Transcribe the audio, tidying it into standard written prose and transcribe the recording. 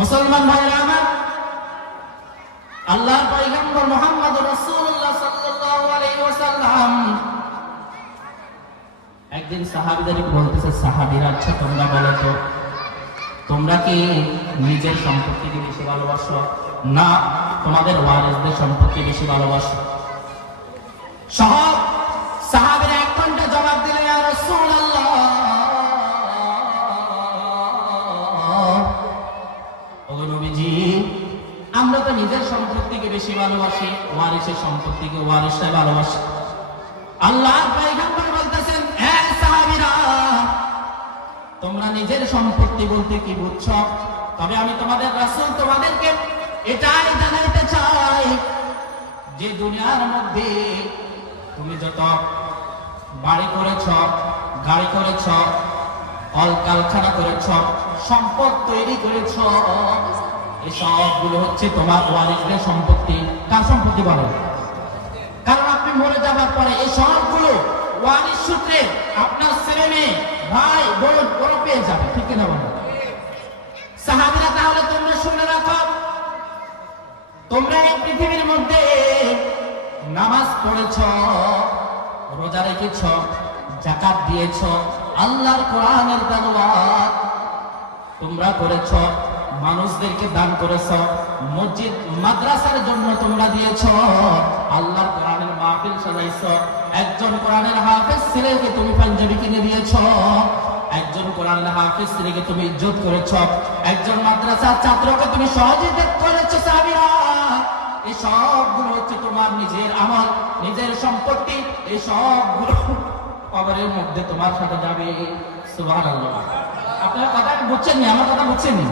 মুসলমান ভাইরা আমার, আল্লাহর পয়গম্বর মুহাম্মদ রাসূলুল্লাহ সাল্লাল্লাহু আলাইহি ওয়াসাল্লাম একদিন সাহাবীদেরকে বলতেছে, সাহাবীরা, আচ্ছা তোমরা বলো তো, তোমরা কি নিজের সম্পত্তিকে বেশি ভালোবাসো না তোমাদের ওয়ারিসদের সম্পত্তি বেশি ভালোবাসো? সব সাহাবীরা এক ঘন্টা জবাব দিলেন, ইয়া রাসূলুল্লাহ, ও নবীজি, আমরা তো নিজের সম্পত্তিকে বেশি ভালোবাসি, ওয়ারিসের সম্পত্তিকে ওয়ারিসরাই ভালোবাসি। আল্লাহর পয়গম্বর বলতেছেন, হে সাহাবীরা, তোমরা নিজের সম্পত্তি বলতে কি বুঝছো? তবে আমি তোমাদের রাসূল তোমাদেরকে এটাই জানাইতে চাই যে দুনিয়ার মধ্যে তুমি যত বাড়ি করেছ, গাড়ি করেছ, কলকারখানা করেছ, সম্পদ তৈরি করেছ, এই সবগুলো হচ্ছে তোমার ওয়ারিসদের সম্পত্তি। কার সম্পত্তি বলো? কারণ আপনি মরে যাবার পরে এই সবগুলো ওয়ারিস সূত্রে আপনার ছেলে মেয়ে, ভাই বোন ওরা পেয়ে যাবে, ঠিক না বলো? সাহাবীরা, তাহলে তোমরা শুনে রাখো, তোমরা এই পৃথিবীর মধ্যে নামাজ পড়েছ, রোজা রেখেছ, যাকাত দিয়েছ, আল্লাহর কোরআনের তেলাওয়াত তোমরা করেছ, মানুষদেরকে দান করেছ, মসজিদ মাদ্রাসার জন্য তোমরা দিয়েছ, আল্লাহর কোরআনের মাহফিল সাজাইছ, একজন কোরআনের হাফেজ ছেলেকে তুমি পাঞ্জাবি কিনে দিয়েছ, একজন কোরআনের হাফেজ ছেলেকে তুমি ইজ্জত করেছ, একজন মাদ্রাসার ছাত্রকে তুমি সহযোগিতা করেছ। সাহাবীরা, এই সবগুলো হচ্ছে তোমার নিজের আমল, নিজের সম্পত্তি, এই সবগুলো কবরের মধ্যে তোমার সাথে যাবে। সুবহানাল্লাহ। আপনারা কথা বুঝছেন না? আমার কথা বুঝছেন না?